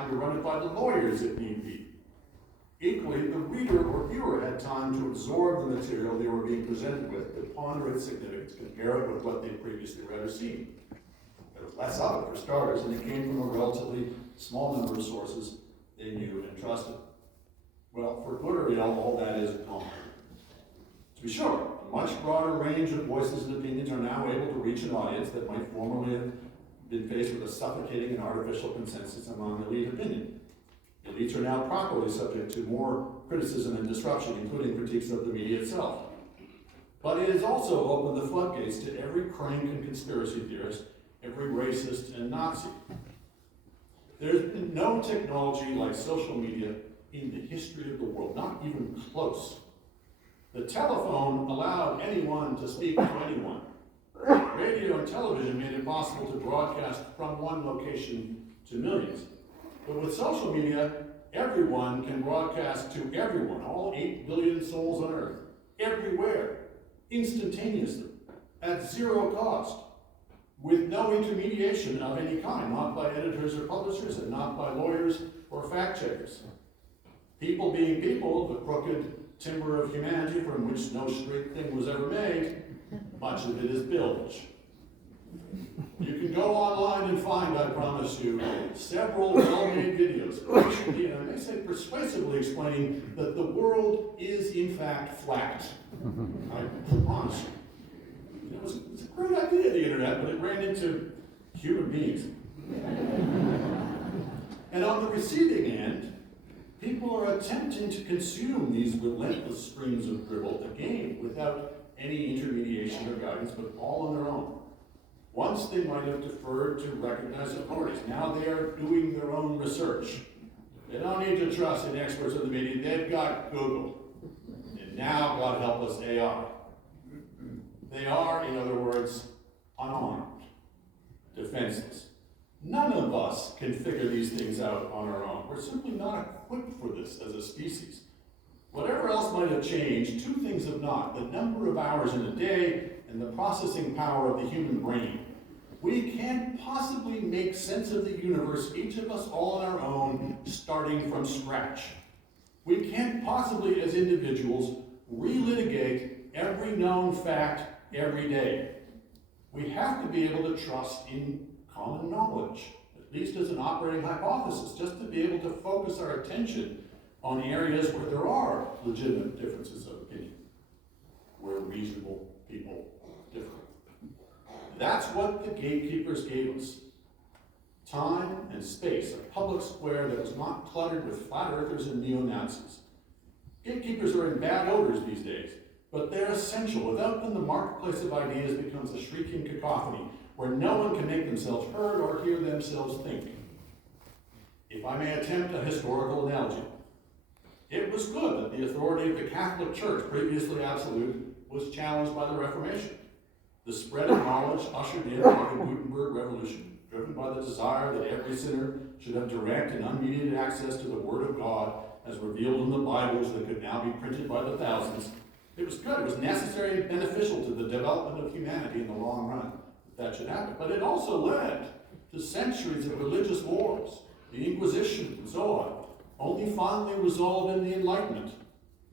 time to run it by the lawyers if need be. Equally, the reader or viewer had time to absorb the material they were being presented with, to ponder its significance, compare it with what they'd previously read or seen. There was less of it, for starters, and it came from a relatively small number of sources they knew and trusted. Well, for good or ill, all that is gone. To be sure, a much broader range of voices and opinions are now able to reach an audience that might formerly have been faced with a suffocating and artificial consensus among elite opinion. Elites are now properly subject to more criticism and disruption, including critiques of the media itself. But it has also opened the floodgates to every crank and conspiracy theorist, every racist and Nazi. There's been no technology like social media in the history of the world, not even close. The telephone allowed anyone to speak to anyone. Radio and television made it possible to broadcast from one location to millions. But with social media, everyone can broadcast to everyone, all 8 billion souls on earth, everywhere, instantaneously, at zero cost, with no intermediation of any kind, not by editors or publishers, and not by lawyers or fact-checkers. People being people, the crooked timber of humanity from which no straight thing was ever made, much of it is bilge. You can go online and find, I promise you, several well-made videos, patiently, and I may say persuasively, explaining that the world is in fact flat. I promise you. It was a great idea, the internet, but it ran into human beings. And on the receiving end, people are attempting to consume these relentless streams of dribble, again, without any intermediation or guidance, but all on their own. Once they might have deferred to recognized authorities. Now they are doing their own research. They don't need to trust in experts of the media. They've got Google. And now, God help us, AI. They are, in other words, unarmed, defenseless. None of us can figure these things out on our own. We're simply not equipped for this as a species. Whatever else might have changed, two things have not: the number of hours in a day and the processing power of the human brain. We can't possibly make sense of the universe, each of us all on our own, starting from scratch. We can't possibly, as individuals, relitigate every known fact every day. We have to be able to trust in common knowledge, at least as an operating hypothesis, just to be able to focus our attention on areas where there are legitimate differences of opinion, where reasonable people differ. That's what the gatekeepers gave us. Time and space, a public square that was not cluttered with flat earthers and neo-Nazis. Gatekeepers are in bad odors these days, but they're essential. Without them, the marketplace of ideas becomes a shrieking cacophony where no one can make themselves heard or hear themselves think. If I may attempt a historical analogy, it was good that the authority of the Catholic Church, previously absolute, was challenged by the Reformation. The spread of knowledge ushered in by the Gutenberg Revolution, driven by the desire that every sinner should have direct and unmediated access to the Word of God as revealed in the Bibles that could now be printed by the thousands. It was good, it was necessary and beneficial to the development of humanity in the long run that should happen. But it also led to centuries of religious wars, the Inquisition, and so on, only finally resolved in the Enlightenment,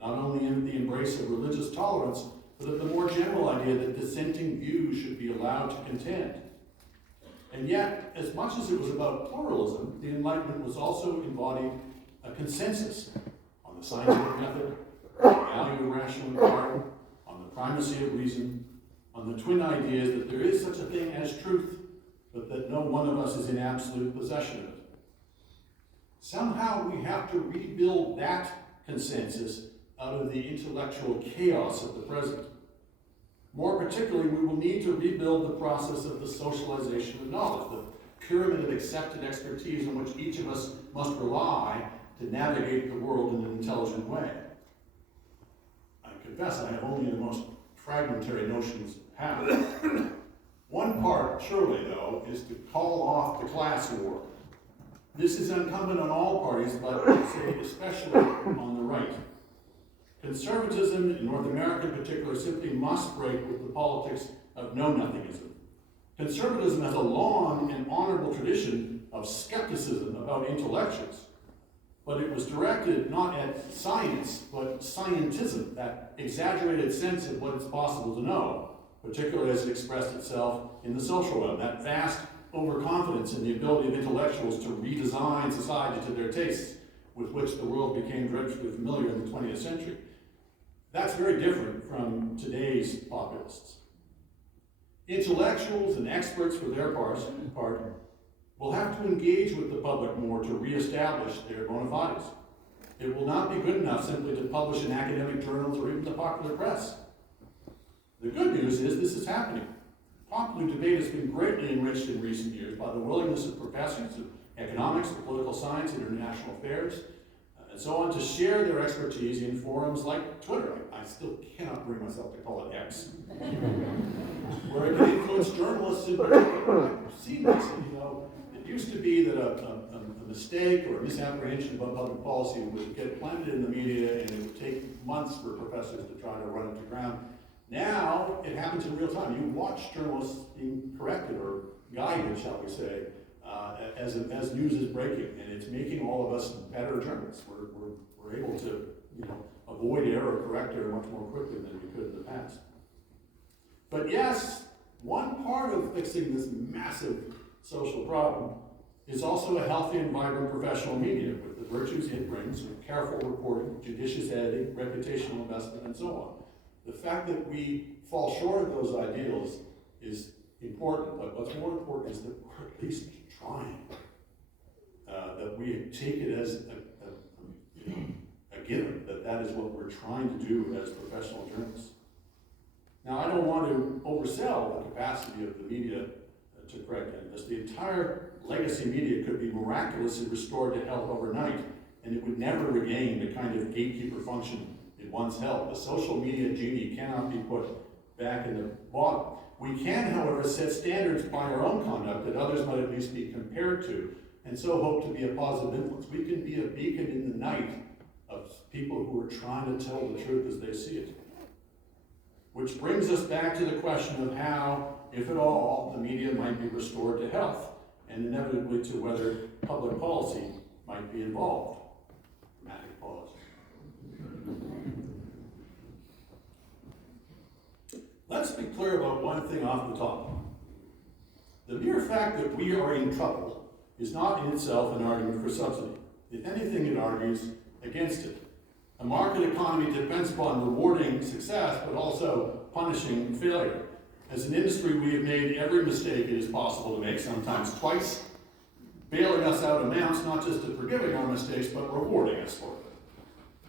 not only in the embrace of religious tolerance, but of the more general idea that dissenting views should be allowed to contend. And yet, as much as it was about pluralism, the Enlightenment was also embodied a consensus on the scientific method, on the value of rational inquiry, on the primacy of reason, on the twin ideas that there is such a thing as truth, but that no one of us is in absolute possession of it. Somehow we have to rebuild that consensus out of the intellectual chaos of the present. More particularly, we will need to rebuild the process of the socialization of knowledge, the pyramid of accepted expertise on which each of us must rely to navigate the world in an intelligent way. I confess I have only the most fragmentary notions of how. One part, surely though, is to call off the class war. This is incumbent on all parties, but I'd say especially on the right. Conservatism, in North America in particular, simply must break with the politics of know-nothingism. Conservatism has a long and honorable tradition of skepticism about intellectuals. But it was directed not at science, but scientism, that exaggerated sense of what it's possible to know, particularly as it expressed itself in the social realm, that vast overconfidence in the ability of intellectuals to redesign society to their tastes, with which the world became dreadfully familiar in the 20th century. That's very different from today's populists. Intellectuals and experts, for their part, will have to engage with the public more to reestablish their bona fides. It will not be good enough simply to publish in academic journals or even the popular press. The good news is this is happening. Popular debate has been greatly enriched in recent years by the willingness of professors of economics, political science, international affairs, and so on to share their expertise in forums like Twitter. I still cannot bring myself to call it X, where it can influence journalists in particular. I've seen this, it used to be that a mistake or a misapprehension about public policy would get planted in the media and it would take months for professors to try to run it to ground. Now, it happens in real time. You watch journalists being corrected or guided, shall we say, as news is breaking, and it's making all of us better journalists. We're able to, avoid error or correct error much more quickly than we could in the past. But yes, one part of fixing this massive social problem is also a healthy and vibrant professional media with the virtues it brings of careful reporting, judicious editing, reputational investment, and so on. The fact that we fall short of those ideals is important, but what's more important is that we're at least trying. That we take it as a given, that is what we're trying to do as professional journalists. Now, I don't want to oversell the capacity of the media to correct this. The entire legacy media could be miraculously restored to health overnight, and it would never regain the kind of gatekeeper function it once held. The social media genie cannot be put back in the bottle. We can, however, set standards by our own conduct that others might at least be compared to, and so hope to be a positive influence. We can be a beacon in the night of people who are trying to tell the truth as they see it. Which brings us back to the question of how, if at all, the media might be restored to health, and inevitably to whether public policy might be involved. Dramatic pause. Let's be clear about one thing off the top. The mere fact that we are in trouble is not in itself an argument for subsidy. If anything, it argues against it. A market economy depends upon rewarding success, but also punishing failure. As an industry, we have made every mistake it is possible to make, sometimes twice, bailing us out amounts, not just to forgiving our mistakes, but rewarding us for them.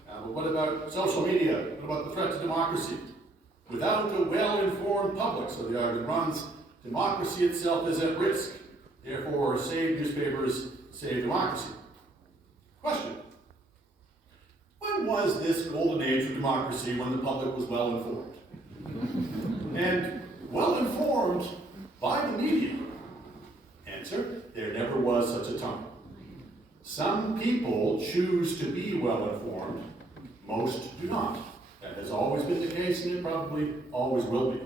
But what about social media? What about the threat to democracy? Without a well-informed public, so the argument runs, democracy itself is at risk. Therefore, save newspapers, save democracy. Question. When was this golden age of democracy when the public was well-informed? And well-informed by the media? Answer, there never was such a time. Some people choose to be well-informed, most do not. That has always been the case, and it probably always will be.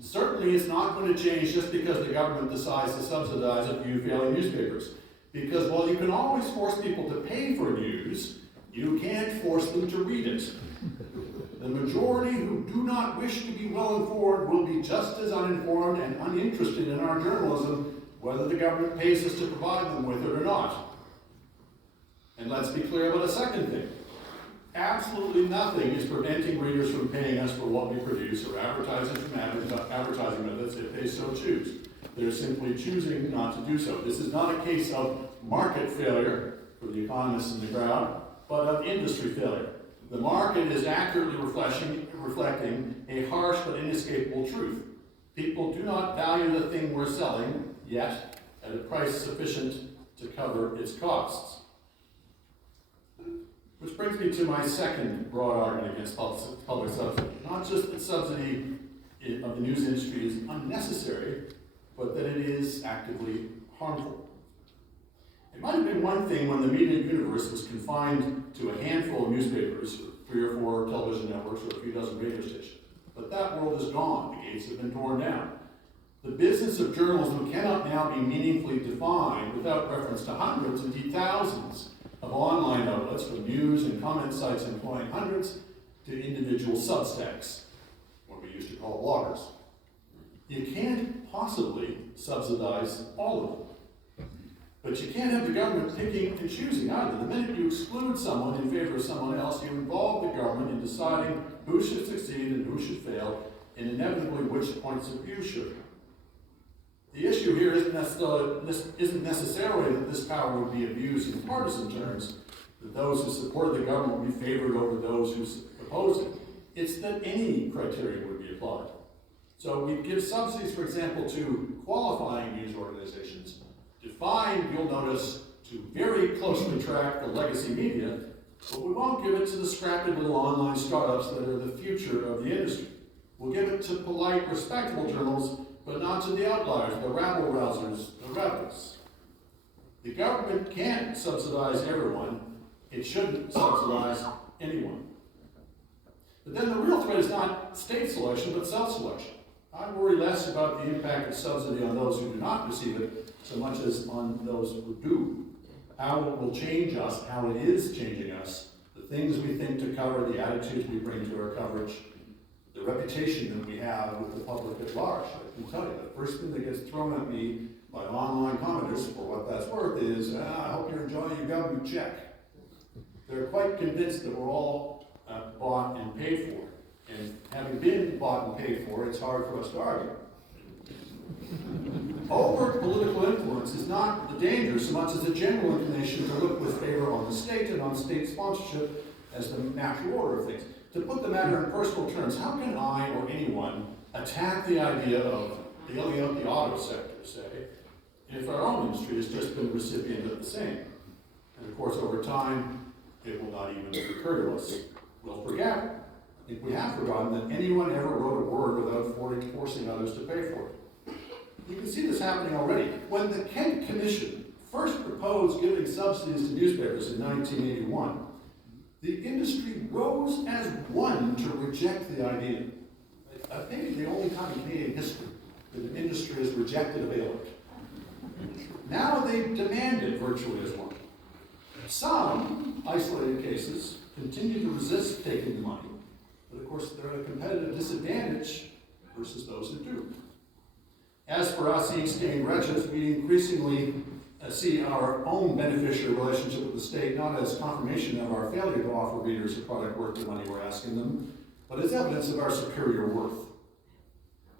Certainly, it's not going to change just because the government decides to subsidize a few failing newspapers. Because while you can always force people to pay for news, you can't force them to read it. The majority who do not wish to be well-informed will be just as uninformed and uninterested in our journalism, whether the government pays us to provide them with it or not. And let's be clear about a second thing. Absolutely nothing is preventing readers from paying us for what we produce or advertising from advertising methods if they so choose. They're simply choosing not to do so. This is not a case of market failure for the economists in the crowd, but of industry failure. The market is accurately reflecting a harsh but inescapable truth. People do not value the thing we're selling yet at a price sufficient to cover its costs. Which brings me to my second broad argument against public subsidy. Not just that subsidy of the news industry is unnecessary, but that it is actively harmful. It might have been one thing when the media universe was confined to a handful of newspapers, 3 or 4 television networks, or a few dozen radio stations. But that world is gone. The gates have been torn down. The business of journalism cannot now be meaningfully defined without reference to hundreds, indeed thousands, of online outlets, from news and comment sites employing hundreds to individual substacks, what we used to call bloggers. You can't possibly subsidize all of them. But you can't have the government picking and choosing either. The minute you exclude someone in favor of someone else, you involve the government in deciding who should succeed and who should fail, and inevitably which points of view should. The issue here isn't necessarily that this power would be abused in partisan terms, that those who supported the government would be favored over those who opposed it. It's that any criteria would be applied. So we give subsidies, for example, to qualifying news organizations, defined, you'll notice, to very closely track the legacy media, but we won't give it to the scrappy little online startups that are the future of the industry. We'll give it to polite, respectable journals, but not to the outliers, the rabble-rousers, the rebels. The government can't subsidize everyone. It shouldn't subsidize anyone. But then the real threat is not state selection, but self-selection. I worry less about the impact of subsidy on those who do not receive it, so much as on those who do. How it will change us, how it is changing us, the things we think to cover, the attitudes we bring to our coverage, the reputation that we have with the public at large. I can tell you, the first thing that gets thrown at me by online commenters, for what that's worth, is, I hope you're enjoying your government check. They're quite convinced that we're all bought and paid for. And having been bought and paid for, it's hard for us to argue. Overt political influence is not the danger so much as a general inclination to look with favor on the state and on state sponsorship as the natural order of things. To put the matter in personal terms, how can I or anyone attack the idea of bailing out the auto sector, say, if our own industry has just been the recipient of the same? And of course, over time, it will not even occur to us. We'll forget. I think we have forgotten that anyone ever wrote a word without forcing others to pay for it. You can see this happening already. When the Kent Commission first proposed giving subsidies to newspapers in 1981, the industry rose as one to reject the idea. I think it's the only time in Canadian history that an industry has rejected a bailout. Now they demand it virtually as one. Some isolated cases continue to resist taking the money, but of course they're at a competitive disadvantage versus those who do. As for us ink-stained wretches, we increasingly see our own beneficiary relationship with the state not as confirmation of our failure to offer readers a product worth the money we're asking them, but as evidence of our superior worth.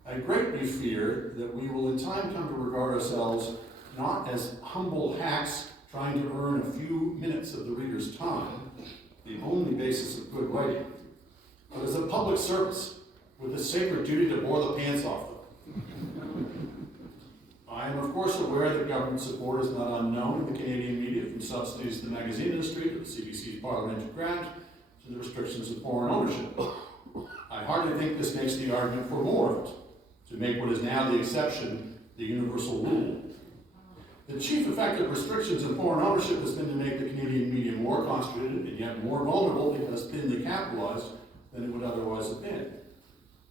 I greatly fear that we will in time come to regard ourselves not as humble hacks trying to earn a few minutes of the reader's time, the only basis of good writing, but as a public service with the sacred duty to bore the pants off them. I am, of course, aware that government support is not unknown in the Canadian media, from subsidies to the magazine industry, to the CBC's parliamentary grant, to the restrictions of foreign ownership. I hardly think this makes the argument for more of it, to make what is now the exception the universal rule. The chief effect of restrictions of foreign ownership has been to make the Canadian media more concentrated and yet more vulnerable because thinly capitalized than it would otherwise have been.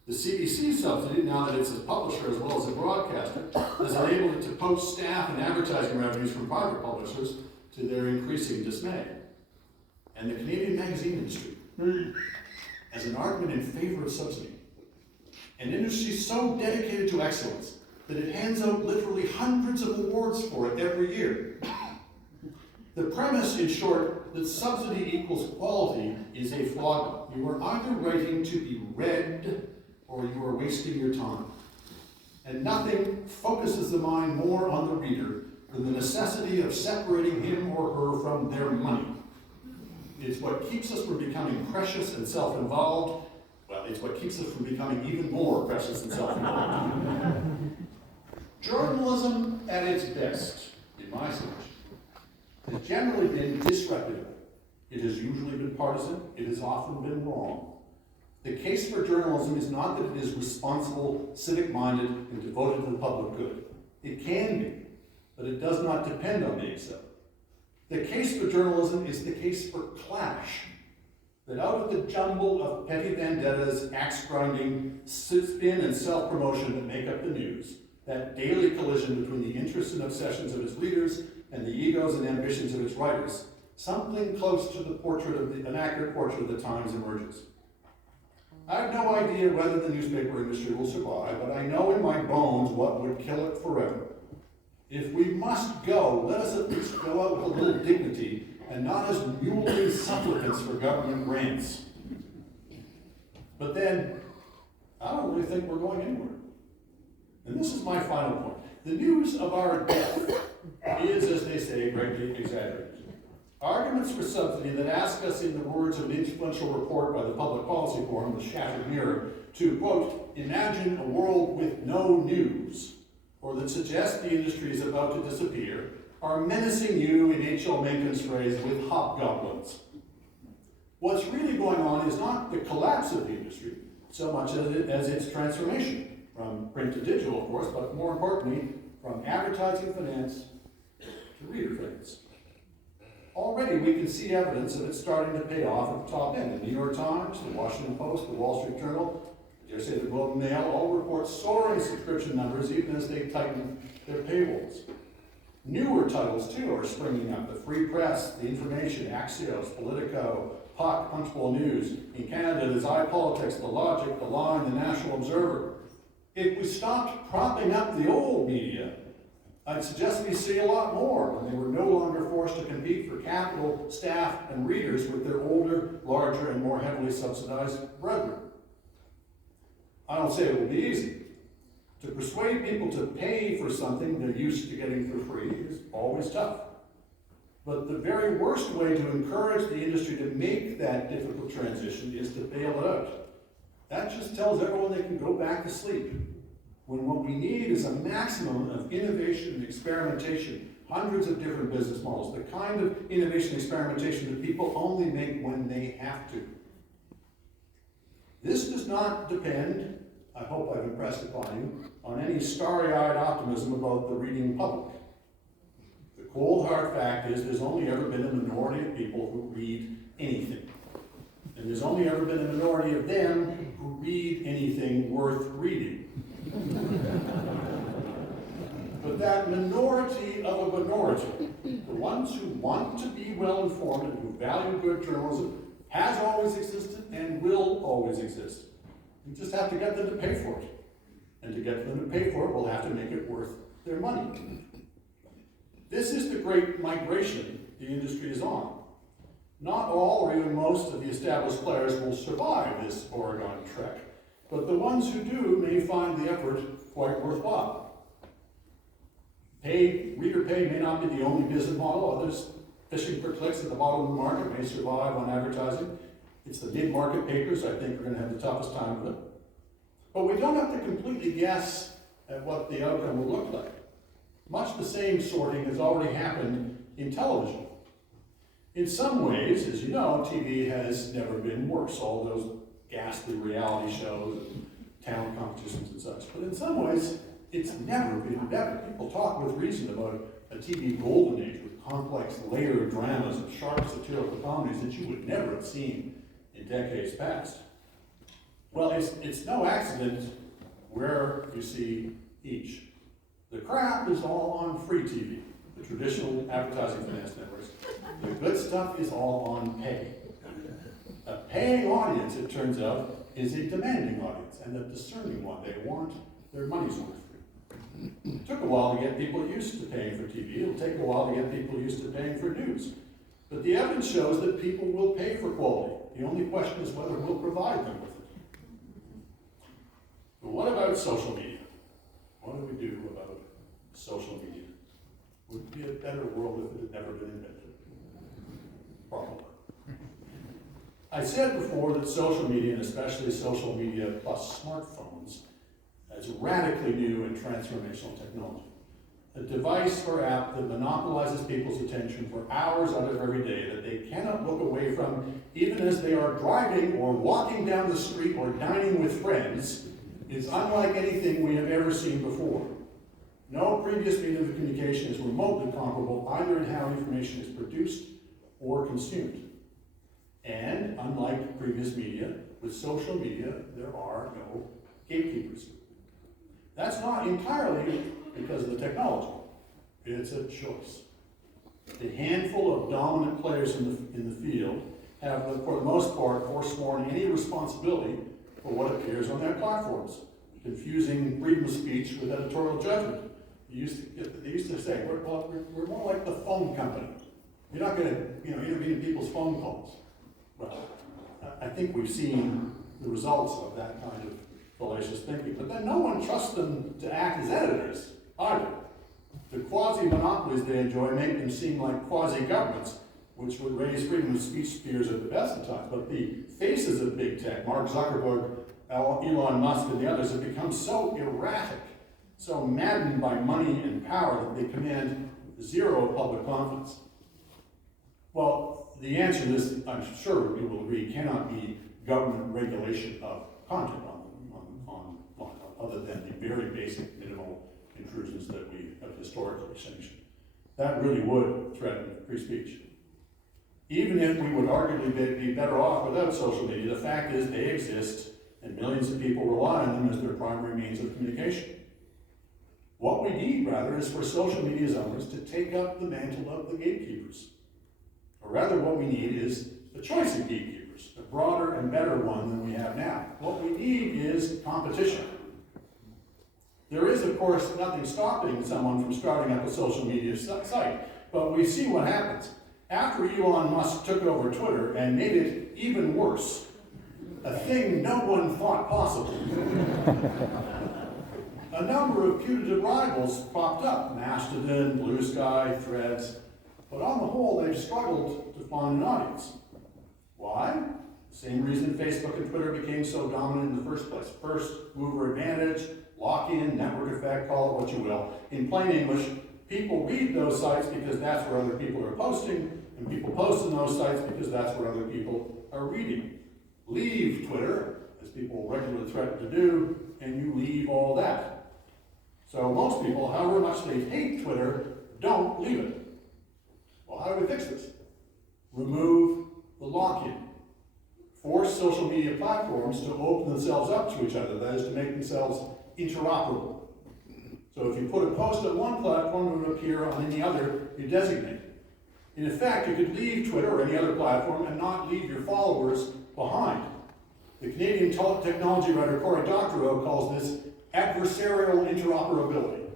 The CBC subsidy, now that it's a publisher as well as a broadcaster, has enabled it to poach staff and advertising revenues from private publishers to their increasing dismay. And the Canadian magazine industry, as an argument in favor of subsidy, an industry so dedicated to excellence that it hands out literally hundreds of awards for it every year. The premise, in short, that subsidy equals quality is a flawed one. You are either writing to be read or you are wasting your time. And nothing focuses the mind more on the reader than the necessity of separating him or her from their money. It's what keeps us from becoming precious and self-involved. Well, it's what keeps us from becoming even more precious and self-involved. Journalism at its best, in my estimation, has generally been disreputable. It has usually been partisan. It has often been wrong. The case for journalism is not that it is responsible, civic-minded, and devoted to the public good. It can be, but it does not depend on being so. The case for journalism is the case for clash, that out of the jumble of petty vendettas, axe-grinding, spin, and self-promotion that make up the news, that daily collision between the interests and obsessions of its readers and the egos and ambitions of its writers, something close to an accurate portrait of the times emerges. I have no idea whether the newspaper industry will survive, but I know in my bones what would kill it forever. If we must go, let us at least go out with a little dignity and not as mewling supplicants for government grants. But then, I don't really think we're going anywhere. And this is my final point. The news of our death is, as they say, greatly exaggerated. Arguments for subsidy that ask us, in the words of an influential report by the Public Policy Forum, The Shattered Mirror, to, quote, imagine a world with no news, or that suggest the industry is about to disappear, are menacing you, in H.L. Mencken's phrase, with hobgoblins. What's really going on is not the collapse of the industry, so much as its transformation, from print to digital, of course, but more importantly, from advertising finance to reader finance. Already we can see evidence of it starting to pay off at the top end. The New York Times, the Washington Post, the Wall Street Journal, I dare say the Globe and Mail, all report soaring subscription numbers even as they tighten their paywalls. Newer titles, too, are springing up. The Free Press, The Information, Axios, Politico, Puck, Punchbowl News. In Canada, there's iPolitics, The Logic, The Line, The National Observer. If we stopped propping up the old media, I'd suggest we see a lot more when they were no longer forced to compete for capital, staff, and readers with their older, larger, and more heavily subsidized brethren. I don't say it will be easy. To persuade people to pay for something they're used to getting for free is always tough. But the very worst way to encourage the industry to make that difficult transition is to bail it out. That just tells everyone they can go back to sleep. When what we need is a maximum of innovation and experimentation, hundreds of different business models, the kind of innovation and experimentation that people only make when they have to. This does not depend, I hope I've impressed upon you, on any starry-eyed optimism about the reading public. The cold hard fact is there's only ever been a minority of people who read anything. And there's only ever been a minority of them who read anything worth reading. But that minority of a minority, the ones who want to be well informed and who value good journalism, has always existed and will always exist. We just have to get them to pay for it. And to get them to pay for it, we'll have to make it worth their money. This is the great migration the industry is on. Not all or even most of the established players will survive this Oregon trek, but the ones who do may find the effort quite worthwhile. Reader pay may not be the only business model. Others fishing for clicks at the bottom of the market may survive on advertising. It's the mid-market papers, I think, are going to have the toughest time with it. But we don't have to completely guess at what the outcome will look like. Much the same sorting has already happened in television. In some ways, as you know, TV has never been worse. All those ghastly reality shows, talent competitions and such. But in some ways, it's never been better. People talk with reason about a TV golden age with complex layered dramas and sharp satirical comedies that you would never have seen in decades past. Well, it's no accident where you see each. The crap is all on free TV, the traditional advertising finance networks. The good stuff is all on pay. A paying audience, it turns out, is a demanding audience, and a discerning one. They want their money's worth. It took a while to get people used to paying for TV. It'll take a while to get people used to paying for news. But the evidence shows that people will pay for quality. The only question is whether we'll provide them with it. But what about social media? What do we do about social media? Would it be a better world if it had never been invented? Probably. I said before that social media, and especially social media plus smartphones, is radically new and transformational technology. A device or app that monopolizes people's attention for hours out of every day that they cannot look away from even as they are driving or walking down the street or dining with friends is unlike anything we have ever seen before. No previous medium of communication is remotely comparable either in how information is produced or consumed. And unlike previous media, with social media, there are no gatekeepers. That's not entirely because of the technology. It's a choice. A handful of dominant players in the field have, for the most part, forsworn any responsibility for what appears on their platforms, confusing freedom of speech with editorial judgment. They used to say, we're more like the phone company. You're not going to intervene in people's phone calls. Well, I think we've seen the results of that kind of fallacious thinking. But then no one trusts them to act as editors either. The quasi-monopolies they enjoy make them seem like quasi-governments, which would raise freedom of speech fears at the best of times. But the faces of big tech, Mark Zuckerberg, Elon Musk, and the others, have become so erratic, so maddened by money and power that they command zero public confidence. Well, the answer to this, I'm sure you will agree, cannot be government regulation of content other than the very basic minimal intrusions that we have historically sanctioned. That really would threaten free speech. Even if we would arguably be better off without social media, the fact is they exist and millions of people rely on them as their primary means of communication. What we need, rather, is for social media's owners to take up the mantle of the gatekeepers. Or rather, what we need is the choice of gatekeepers, a broader and better one than we have now. What we need is competition. There is, of course, nothing stopping someone from starting up a social media site, but we see what happens. After Elon Musk took over Twitter and made it even worse, a thing no one thought possible, a number of putative rivals popped up, Mastodon, Blue Sky, Threads, but on the whole, they've struggled to find an audience. Why? Same reason Facebook and Twitter became so dominant in the first place. First mover advantage, lock-in, network effect, call it what you will. In plain English, people read those sites because that's where other people are posting, and people post in those sites because that's where other people are reading. Leave Twitter, as people regularly threaten to do, and you leave all that. So most people, however much they hate Twitter, don't leave it. Well, how do we fix this? Remove the lock-in. Force social media platforms to open themselves up to each other, that is, to make themselves interoperable. So if you put a post on one platform, it would appear on any other you designate. In effect, you could leave Twitter or any other platform and not leave your followers behind. The Canadian technology writer Cory Doctorow calls this adversarial interoperability.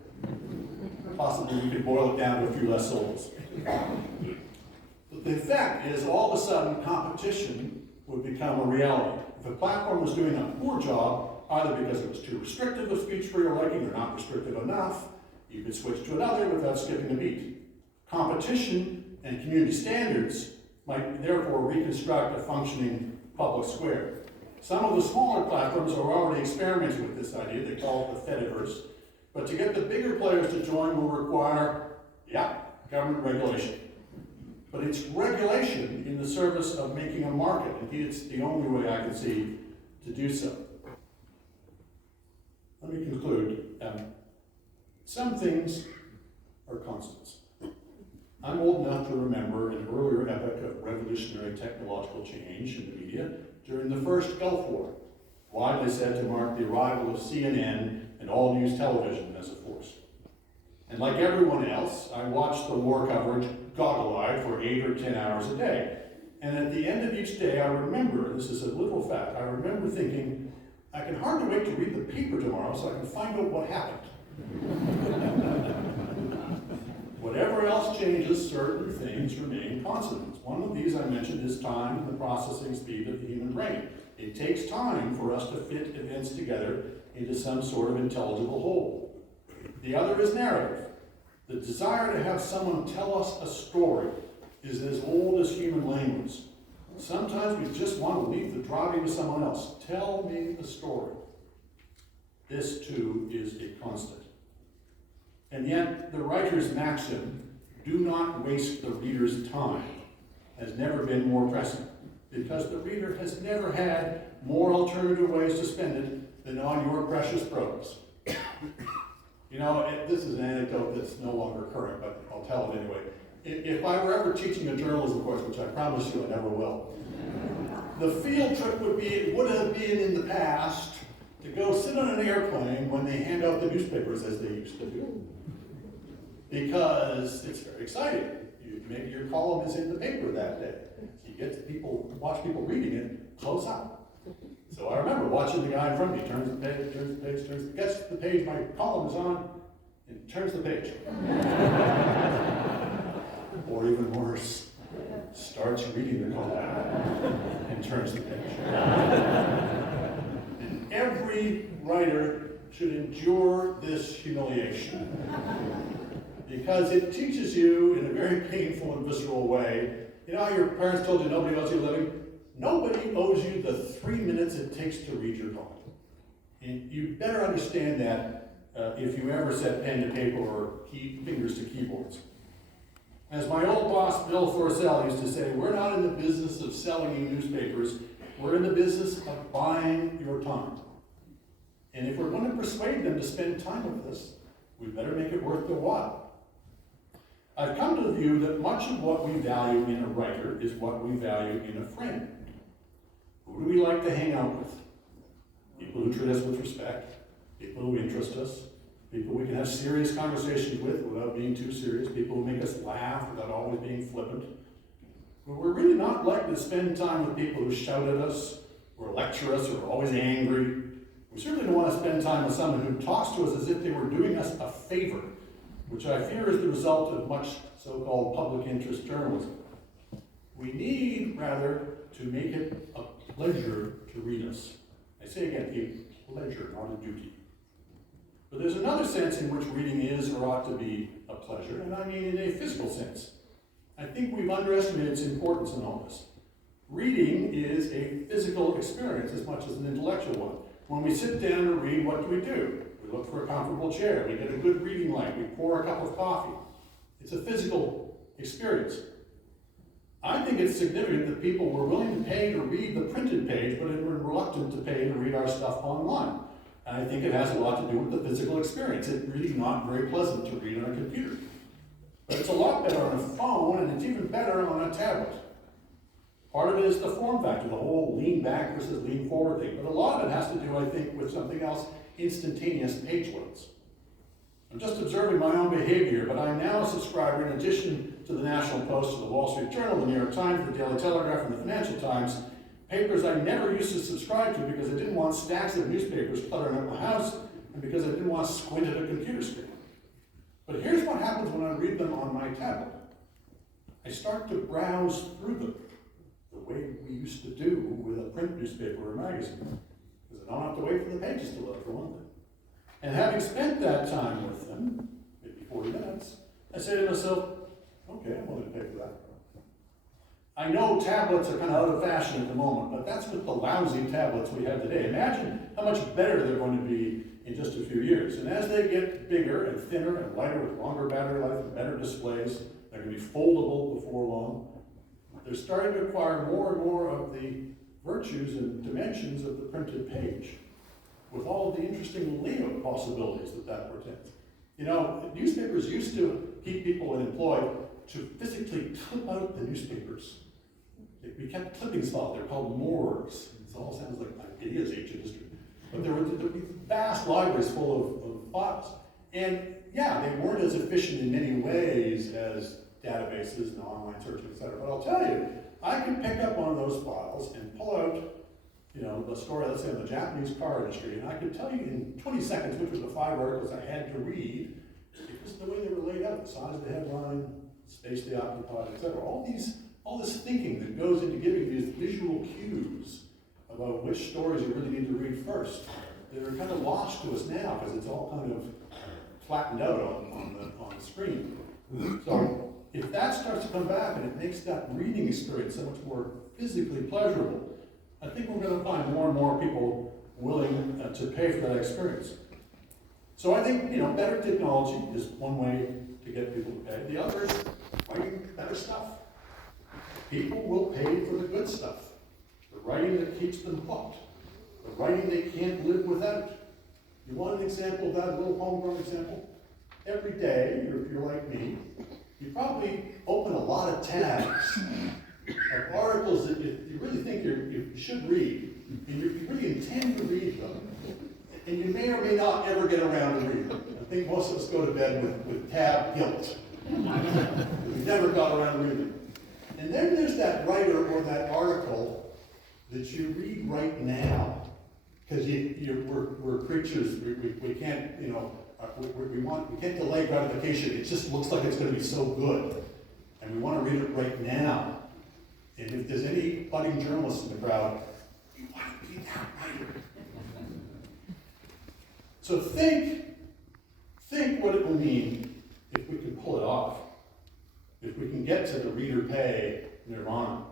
Possibly we could boil it down to a few less syllables. But the fact is, all of a sudden, competition would become a reality. If a platform was doing a poor job, either because it was too restrictive of speech for your liking or not restrictive enough, you could switch to another without skipping a beat. Competition and community standards might therefore reconstruct a functioning public square. Some of the smaller platforms are already experimenting with this idea. They call it the Fediverse. But to get the bigger players to join will require, government regulation. But it's regulation in the service of making a market. Indeed, it's the only way I can see to do so. Let me conclude. Some things are constants. I'm old enough to remember an earlier epoch of revolutionary technological change in the media during the first Gulf War, widely said to mark the arrival of CNN and all-news television as a force. And like everyone else, I watched the war coverage goggle-eyed for 8 or 10 hours a day. And at the end of each day, I remember, this is a little fact, I remember thinking, I can hardly wait to read the paper tomorrow so I can find out what happened. Whatever else changes, certain things remain constant. One of these I mentioned is time and the processing speed of the human brain. It takes time for us to fit events together into some sort of intelligible whole. The other is narrative. The desire to have someone tell us a story is as old as human language. Sometimes we just want to leave the driving to someone else. Tell me the story. This, too, is a constant. And yet, the writer's maxim, do not waste the reader's time, has never been more pressing, because the reader has never had more alternative ways to spend it than on your precious prose. You know, this is an anecdote that's no longer current, but I'll tell it anyway. If I were ever teaching a journalism course, which I promise you I never will, the field trip would have been in the past to go sit on an airplane when they hand out the newspapers as they used to do. Because it's very exciting. Maybe your column is in the paper that day. So you get to watch people reading it close up. So I remember watching the guy in front of me, turns the page, gets to the page my column is on, and turns the page. Or even worse, starts reading the column and turns the page. And every writer should endure this humiliation. Because it teaches you in a very painful and visceral way. You know how your parents told you nobody owes you a living? Nobody owes you the 3 minutes it takes to read your column. And you better understand that if you ever set pen to paper or fingers to keyboards. As my old boss, Bill Forsell, used to say, we're not in the business of selling you newspapers. We're in the business of buying your time. And if we're going to persuade them to spend time with us, we better make it worth their while. I've come to the view that much of what we value in a writer is what we value in a friend. Who do we like to hang out with? People who treat us with respect, people who interest us, people we can have serious conversations with without being too serious, people who make us laugh without always being flippant. But we're really not likely to spend time with people who shout at us, or lecture us, or are always angry. We certainly don't want to spend time with someone who talks to us as if they were doing us a favor, which I fear is the result of much so-called public interest journalism. We need, rather, to make it a pleasure to read us. I say again, a pleasure, not a duty. But there's another sense in which reading is or ought to be a pleasure, and I mean in a physical sense. I think we've underestimated its importance in all this. Reading is a physical experience as much as an intellectual one. When we sit down to read, what do? We look for a comfortable chair. We get a good reading light. We pour a cup of coffee. It's a physical experience. I think it's significant that people were willing to pay to read the printed page, but were reluctant to pay to read our stuff online. And I think it has a lot to do with the physical experience. It's really not very pleasant to read on a computer. But it's a lot better on a phone, and it's even better on a tablet. Part of it is the form factor, the whole lean back versus lean forward thing. But a lot of it has to do, I think, with something else, instantaneous page loads. I'm just observing my own behavior, but I'm now a subscriber, in addition to the National Post, to the Wall Street Journal, the New York Times, the Daily Telegraph, and the Financial Times, papers I never used to subscribe to because I didn't want stacks of newspapers cluttering up my house, and because I didn't want to squint at a computer screen. But here's what happens when I read them on my tablet. I start to browse through them, the way we used to do with a print newspaper or magazine, because I don't have to wait for the pages to load, for one thing. And having spent that time with them, maybe 40 minutes, I say to myself, okay, I'm willing to pay for that. I know tablets are kind of out of fashion at the moment, but that's with the lousy tablets we have today. Imagine how much better they're going to be in just a few years. And as they get bigger and thinner and lighter with longer battery life and better displays, they're going to be foldable before long. They're starting to acquire more and more of the virtues and dimensions of the printed page, with all of the interesting layout possibilities that portends. You know, newspapers used to keep people employed to physically clip out the newspapers. We kept clippings filed. They're called morgues. It all sounds like it is ancient history. But there would be vast libraries full of files. And yeah, they weren't as efficient in many ways as databases and online searching, et cetera. But I'll tell you, I could pick up one of those files and pull out, you know, the story, let's say, on the Japanese car industry, and I could tell you in 20 seconds which were the 5 articles I had to read, because of the way they were laid out, the size of the headline, space they occupied, et cetera. All this thinking that goes into giving these visual cues about which stories you really need to read first, they're kind of lost to us now because it's all kind of flattened out on the screen. So if that starts to come back and it makes that reading experience so much more physically pleasurable, I think we're going to find more and more people willing to pay for that experience. So I think, you know, better technology is one way to get people to pay. The other is writing better stuff. People will pay for the good stuff. The writing that keeps them hooked. The writing they can't live without. You want an example of that, a little homegrown example? Every day, if you're like me, you probably open a lot of tabs of articles that you really think you should read, and you really intend to read them, never get around to reading. I think most of us go to bed with tab guilt. We never got around to reading. And then there's that writer or that article that you read right now, because we're creatures. We can't, you know, we can't delay gratification. It just looks like it's going to be so good, and we want to read it right now. And if there's any budding journalists in the crowd, you want to be that writer. So think what it will mean if we can pull it off. If we can get to the reader pay nirvana.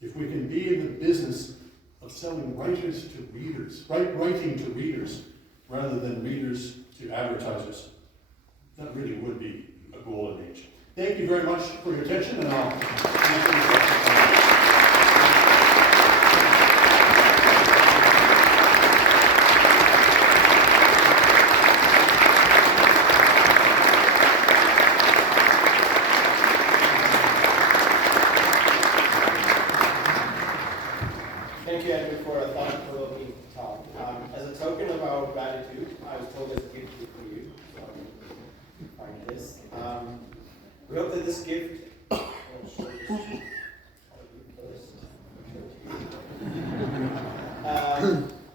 If we can be in the business of selling writers to readers, writing to readers, rather than readers to advertisers. That really would be a golden age. Thank you very much for your attention, and I'll answer your questions. Thank you, Andrew, for a thought-provoking talk. As a token of our gratitude, I was told there's a gift for you. So find this. We hope that this gift.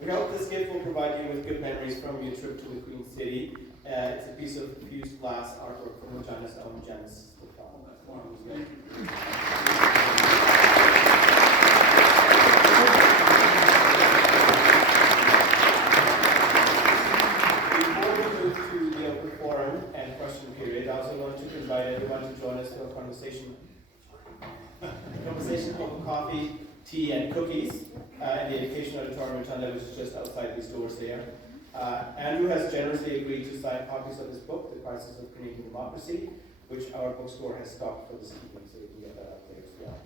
We hope this gift will provide you with good memories from your trip to the Queen City. It's a piece of fused glass artwork from Regina's own Janice. Conversation over coffee, tea, and cookies in the Education Auditorium in Chanda, which is just outside these doors there. Andrew has generously agreed to sign copies of his book, The Crisis of Canadian Democracy, which our bookstore has stocked for this evening, so you can get that out there as well.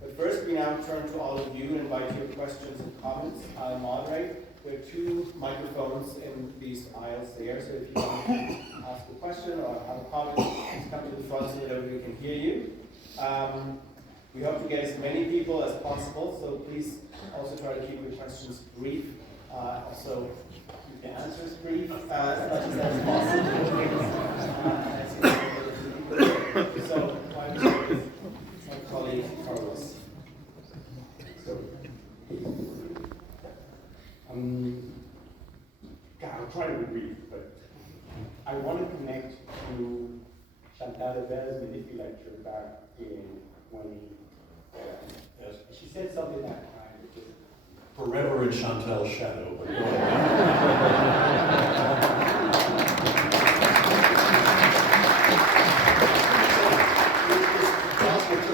But first, we now turn to all of you and invite your questions and comments. I'll moderate. There are 2 microphones in these aisles there, so if you want to ask a question or have a comment, please come to the front so that everybody can hear you. We hope to get as many people as possible, so please also try to keep your questions brief. Also, keep the answers brief as much as that's possible. So, I'm with my colleague Carlos. I'll try to be brief, but I want to connect to Chantal Hebert's Minifie lecture back in 20. She said something that time, which is Forever in Chantal's shadow. But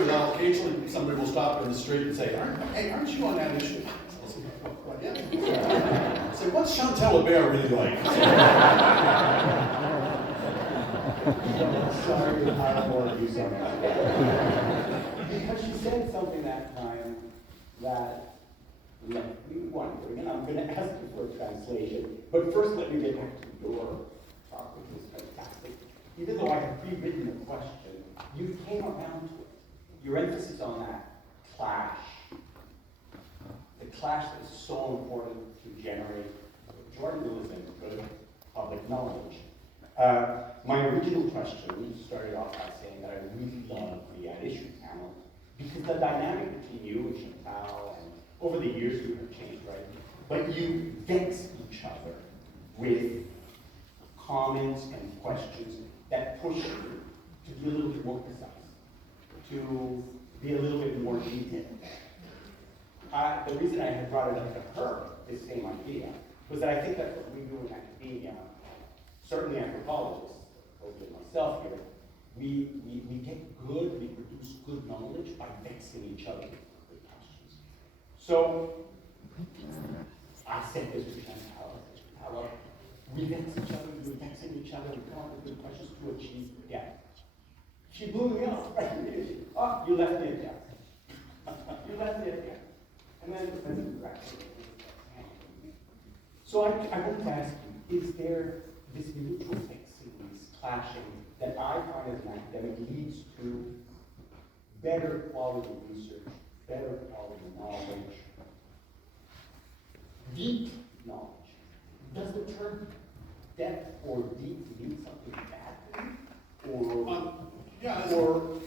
now, occasionally somebody will stop in the street and say, "Hey, aren't you on that issue?" Yeah. So what's Chantal Hebert really like? sorry, I don't want to do something. Because she said something that time that left me wondering, and I'm going to ask you for a translation. But first, let me get back to your talk, which was fantastic. Even though I had pre-written the question, you came around to it. Your emphasis on that clash. The clash that is so important to generate journalism, good public knowledge. My original question started off by saying that I really love the At Issue panel because the dynamic between you and Chantal, and over the years you have changed, right? But you vex each other with comments and questions that push you to be a little bit more precise, to be a little bit more detailed. The reason I had brought it up to her, this same idea, was that I think that's what we do in academia, certainly anthropologists, including myself here, we get good, we produce good knowledge by vexing each other with good questions. So, I said this to Chantal, we vex each other, we're vexing each other, we come up with good questions to achieve, yeah. She blew me off, right? Oh, you left me again. You left me again. And then the president So I wanted to ask you, is there this mutual vexing, this clashing, that I find as an academic leads to better quality research, better quality knowledge, deep knowledge? Does the term depth or deep mean something bad? Or, Yeah, or,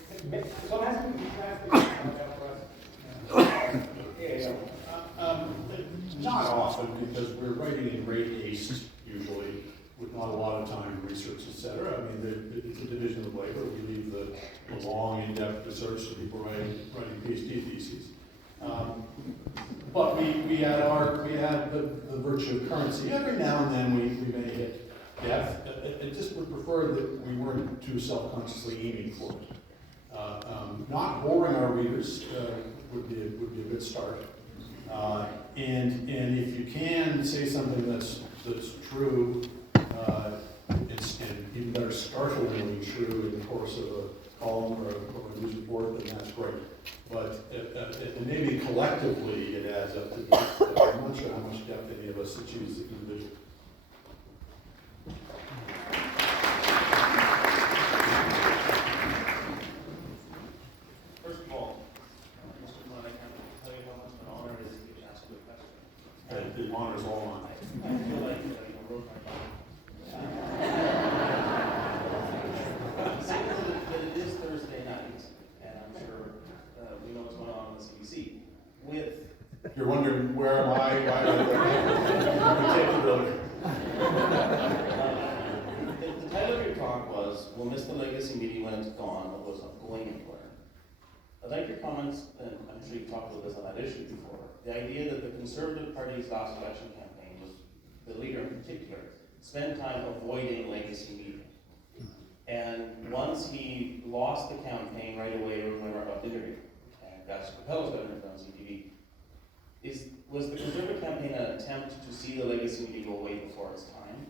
so I'm asking you to translate that for us. Yeah. not often, because we're writing in great haste, usually, with not a lot of time to research, et cetera. I mean, it's a division of labor. We leave the long, in-depth research to people writing PhD theses. But we had the virtue of currency. Every now and then we may hit depth. I just would prefer that we weren't too self-consciously aiming for it. Not boring our readers would be a good start. And if you can say something that's true, and even better, startlingly true in the course of a column or a news report, then that's great. But maybe collectively it adds up to depth. I'm not sure how much depth any of us choose as individuals. First of all, Mr. Coyne, I can't tell you how much of an honor it is to get asked you a question. The honor's all mine. I feel like you wrote my mind. Saying that it is Thursday night, and I'm sure we know what's going on the CBC. With You're wondering where am I? Why am I take the building? the title of your talk was "We'll Miss the Legacy Media When It's Gone, but was not going anywhere." I like your comments, and I'm sure you've talked about this on that issue before. The idea that the Conservative Party's last election campaign was, the leader in particular, spent time avoiding legacy media. And once he lost the campaign right away, remember about interview, and Gus Capello's got an on CTV. Was the Conservative campaign an attempt to see the legacy media go away before its time?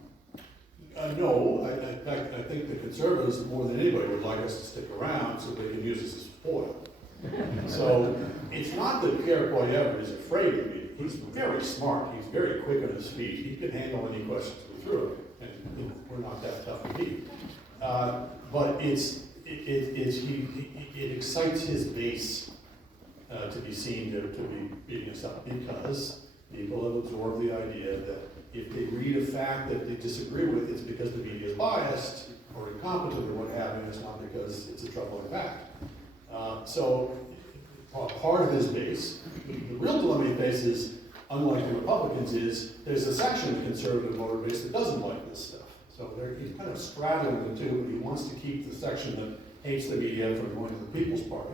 No, in fact, I think the Conservatives, more than anybody, would like us to stick around so they can use us as foil. So it's not that Pierre Poilievre is afraid of me. He's very smart. He's very quick on his feet. He can handle any questions we throw at him, and we're not that tough to beat. But it excites his base to be seen to be beating us up, because people have absorbed the idea that if they read a fact that they disagree with, it's because the media is biased or incompetent or what have you. It's not because it's a troubling fact. So part of his base, the real dilemma he faces, unlike the Republicans, is there's a section of the conservative voter base that doesn't like this stuff. So he's kind of straddling the two, but he wants to keep the section that hates the media from going to the People's Party.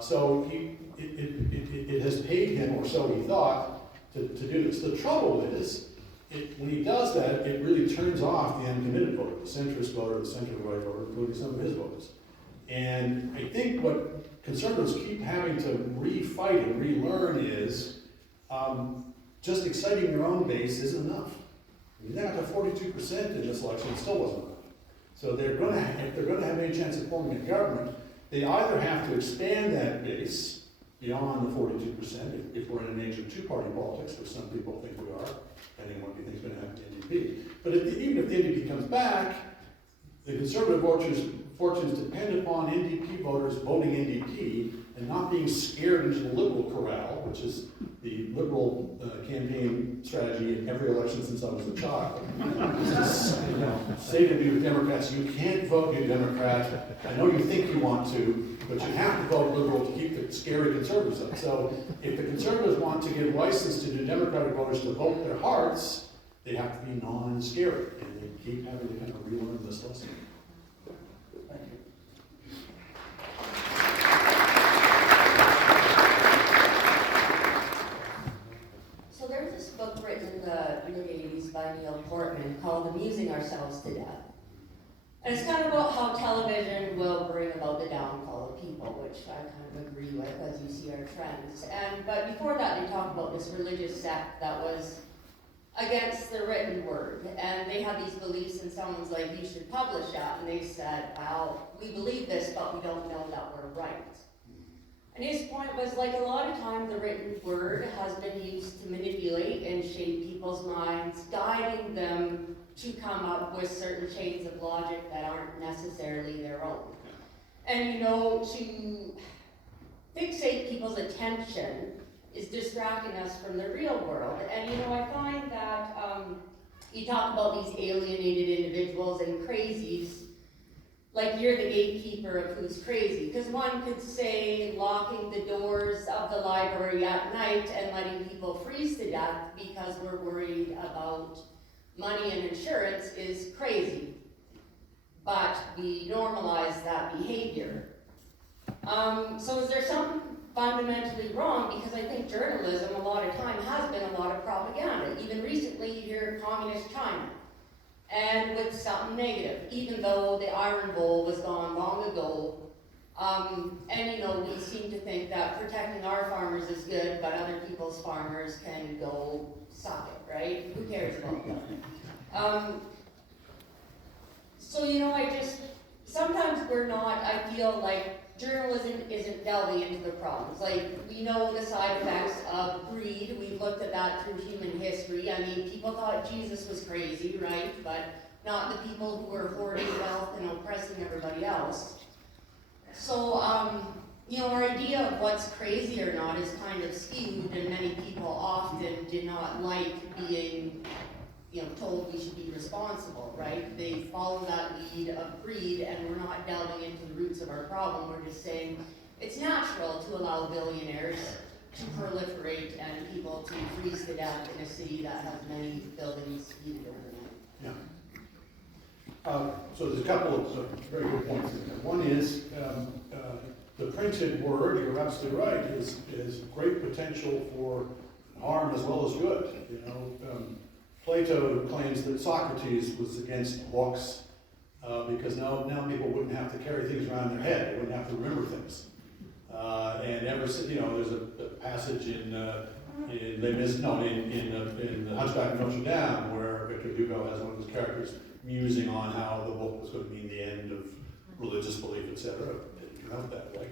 So it has paid him, or so he thought, to do this. The trouble is, when he does that, it really turns off the uncommitted voter, the centrist voter, the center-right voter, including some of his voters. And I think what conservatives keep having to refight and relearn is just exciting their own base isn't enough. I mean, they got to 42% in this election, it still wasn't enough. So if they're going to have any chance of forming a government, they either have to expand that base beyond the 42%, if we're in an age of two-party politics, which some people think we are, depending on what we think is going to happen to the NDP. But even if the NDP comes back, the conservative fortunes depend upon NDP voters voting NDP and not being scared into the liberal corral, which is the liberal campaign strategy in every election since I was a child. Say to New Democrats, you can't vote New Democrat. I know you think you want to, but you have to vote liberal to keep the scary conservatives up. So if the conservatives want to give license to New Democratic voters to vote their hearts, they have to be non-scary, and they keep having to kind of relearn this lesson. Thank you. So there's this book written in the mid-80s by Neil Portman called Amusing Ourselves to Death. And it's kind of about how television will bring about the downfall of people, which I kind of agree with as you see our trends. But before that, they talk about this religious sect that was against the written word. And they had these beliefs, and someone's like, you should publish that. And they said, well, we believe this, but we don't know that we're right. And his point was, like, a lot of times the written word has been used to manipulate and shape people's minds, guiding them to come up with certain chains of logic that aren't necessarily their own. And, to fixate people's attention is distracting us from the real world. And, I find that you talk about these alienated individuals and crazies, like you're the gatekeeper of who's crazy. Because one could say locking the doors of the library at night and letting people freeze to death because we're worried about money and insurance is crazy. But we normalize that behavior. So is there something fundamentally wrong? Because I think journalism a lot of time has been a lot of propaganda. Even recently you hear communist China, and with something negative, even though the Iron Bowl was gone long ago. And you know, we seem to think that protecting our farmers is good, but other people's farmers can go suck it, right? Who cares about that? So you know, sometimes we're not, I feel like journalism isn't delving into the problems. Like, we know the side effects of greed. We've looked at that through human history. I mean, people thought Jesus was crazy, right? But not the people who were hoarding wealth and oppressing everybody else. So, you know, our idea of what's crazy or not is kind of skewed, and many people often do not like being, you know, told we should be responsible, right? They follow that lead of greed, and we're not delving into the roots of our problem. We're just saying it's natural to allow billionaires to proliferate and people to freeze to death in a city that has many buildings heated overnight. Yeah. So there's a couple of very good points in there. One is the printed word, you're absolutely right, is great potential for harm as well as good. You know, Plato claims that Socrates was against books because now people wouldn't have to carry things around their head, they wouldn't have to remember things. And you know, there's a passage in The Hunchback of Notre Dame where Victor Hugo has one of his characters musing on how the book was going to mean the end of religious belief, etc. It didn't turn out that way.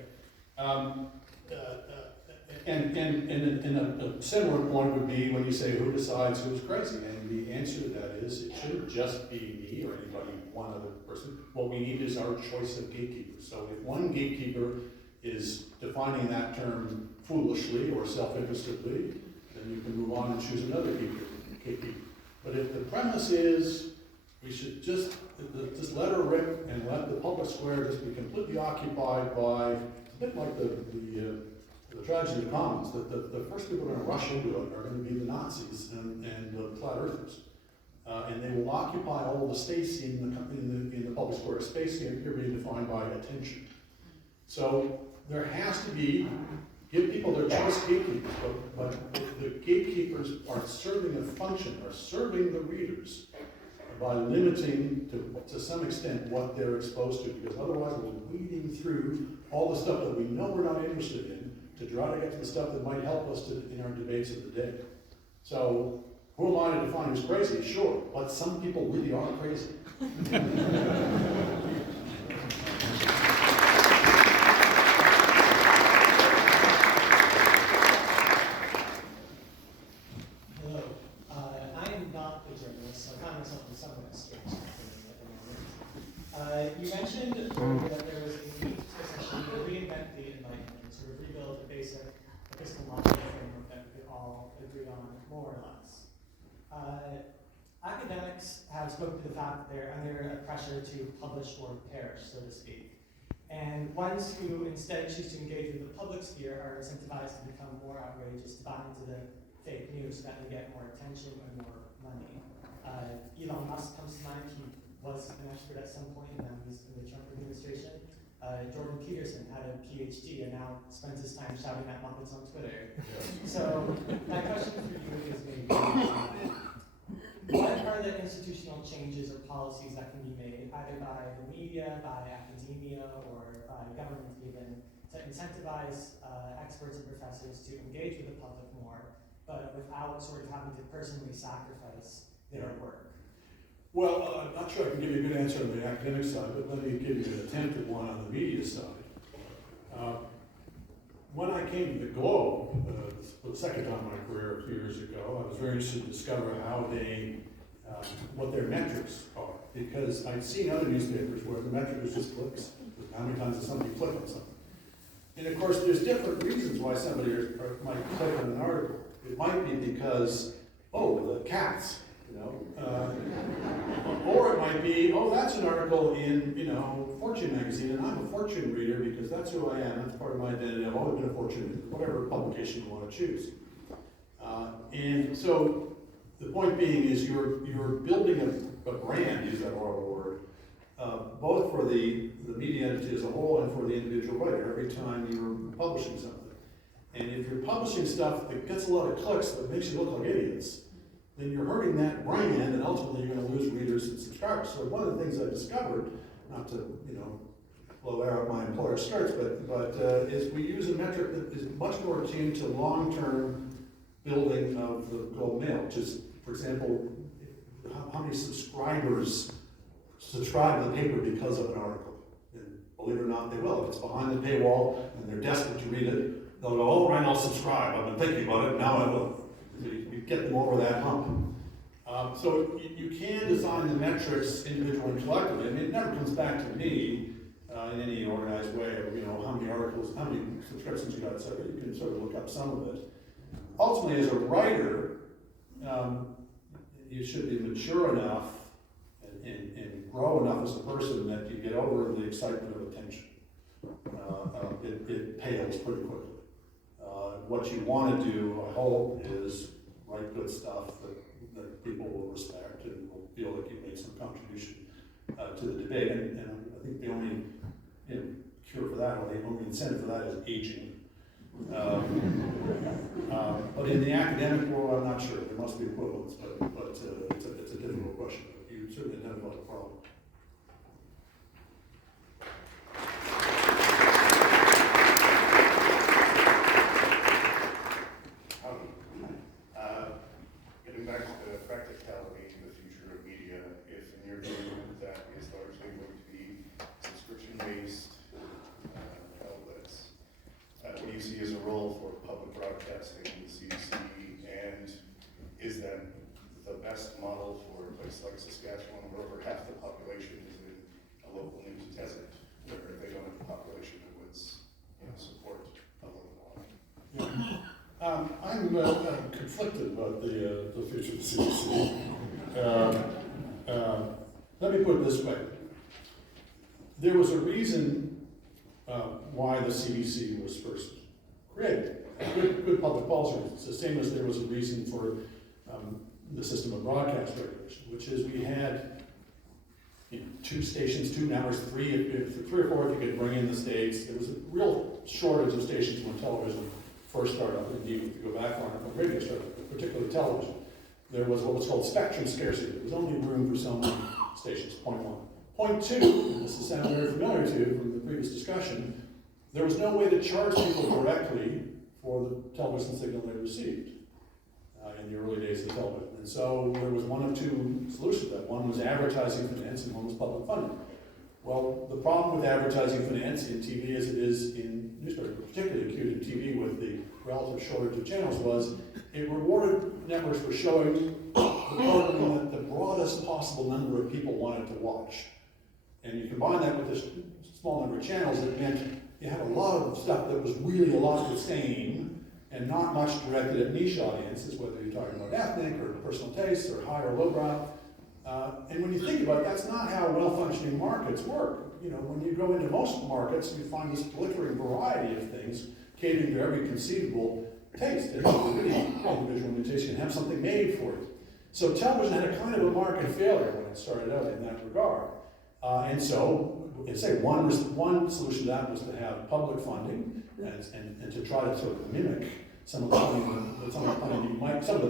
And a similar point would be when you say who decides who's crazy, and the answer to that is it shouldn't just be me or anybody, one other person. What we need is our choice of gatekeepers. So if one gatekeeper is defining that term foolishly or self-interestedly, then you can move on and choose another gatekeeper. But if the premise is we should just let her rip and let the public square just be completely occupied by, it's a bit like the tragedy of the commons, that the first people who are going to rush into it are going to be the Nazis and the flat earthers. And they will occupy all the space in the public square. Space here being defined by attention. So there has to be, give people their choice gatekeepers, but the gatekeepers are serving a function, are serving the readers by limiting to some extent what they're exposed to, because otherwise we're weeding through all the stuff that we know we're not interested in to try to get to the stuff that might help us in our debates of the day. So, who am I to define who's crazy? Sure, but some people really are crazy. Hello. I am not a journalist, so I find myself in some ways strange at the moment. You mentioned that there was a need to essentially reinvent the Enlightenment, sort of rebuild a basic epistemological framework that we could all agree on, more or less. Academics have spoken to the fact that they're under a pressure to publish or perish, so to speak. And ones who instead choose to engage with the public sphere are incentivized to become more outrageous, to buy into the fake news so that they get more attention and more money. Elon Musk comes to mind. He was an expert at some point, and now he's in the Trump administration. Jordan Peterson had a PhD and now spends his time shouting at Muppets on Twitter. So my question for you is maybe, what are the institutional changes or policies that can be made, either by the media, by academia, or by government even, to incentivize experts and professors to engage with the public more, but without sort of having to personally sacrifice their work? Well, I'm not sure I can give you a good answer on the academic side, but let me give you an attempt at one on the media side. When I came to the Globe, the second time in my career a few years ago, I was very interested to discover how what their metrics are, because I'd seen other newspapers where the metric was just clicks, how many times does somebody click on something. And of course, there's different reasons why somebody might click on an article. It might be because, oh, the cats you know? Or it might be, oh, that's an article in, you know, Fortune magazine, and I'm a Fortune reader because that's who I am, that's part of my identity, I've always been a Fortune reader, whatever publication you want to choose. And so, the point being is you're building a brand, use that horrible word, both for the media entity as a whole and for the individual writer every time you're publishing something. And if you're publishing stuff that gets a lot of clicks that makes you look like idiots, then you're hurting that brand, and ultimately you're going to lose readers and subscribers. So one of the things I discovered, not to, you know, blow air out my employer's skirts, but is we use a metric that is much more akin to long-term building of the Globe Mail, which is, for example, how many subscribers subscribe to the paper because of an article. And believe it or not, they will. If it's behind the paywall and they're desperate to read it, they'll go, oh, right, I'll subscribe. I've been thinking about it, now I will. You get them over that hump. So you can design the metrics individually and collectively. I mean, it never comes back to me in any organized way of, you know, how many articles, how many subscriptions you got, etc. You can sort of look up some of it. Ultimately, as a writer, you should be mature enough and grow enough as a person that you get over the excitement of attention. It pales pretty quickly. What you want to do, I hope, is write good stuff that people will respect and will feel like you made some contribution to the debate. And I think the only cure for that, or the only incentive for that, is aging. But in the academic world, I'm not sure. There must be equivalents, but it's a difficult question. But you certainly identify the problem. Getting back to the practicality and the future of media, if in your view that is largely going to be subscription-based outlets, what do you see as a role for public broadcasting in the CBC, and is that the best model for a place like Saskatchewan, where over half the population is in a local news desert, where they don't have the population that would support a local one? I'm conflicted about the future of the CBC. Let me put it this way. There was a reason why the CBC was first created. Good public policy reasons. The same as there was a reason for the system of broadcast regulation, which is we had two stations, two networks, three or four if you could bring in the states. There was a real shortage of stations when television first started up. Indeed, if you go back on when radio started, particularly television, there was what was called spectrum scarcity. There was only room for so many stations, point one. Point two, and this is sound very familiar to you from the previous discussion, there was no way to charge people directly for the television signal they received in the early days of television. And so there was one of two solutions to that. One was advertising finance and one was public funding. Well, the problem with advertising finance in TV as it is in newspapers, particularly acute in TV with the relative shortage of channels, was it rewarded networks for showing the programming that the broadest possible number of people wanted to watch. And you combine that with this small number of channels, it meant you had a lot of stuff that was really a lot the same and not much directed at niche audiences, whether you're talking about ethnic or personal tastes or high or lowbrow. And when you think about it, that's not how well-functioning markets work. You know, when you go into most markets, you find this flickering variety of things catering to every conceivable taste. And individual mutation have something made for it. So television had a kind of a market failure when it started out in that regard. And so, say one solution to that was to have public funding and to try to sort of mimic some of the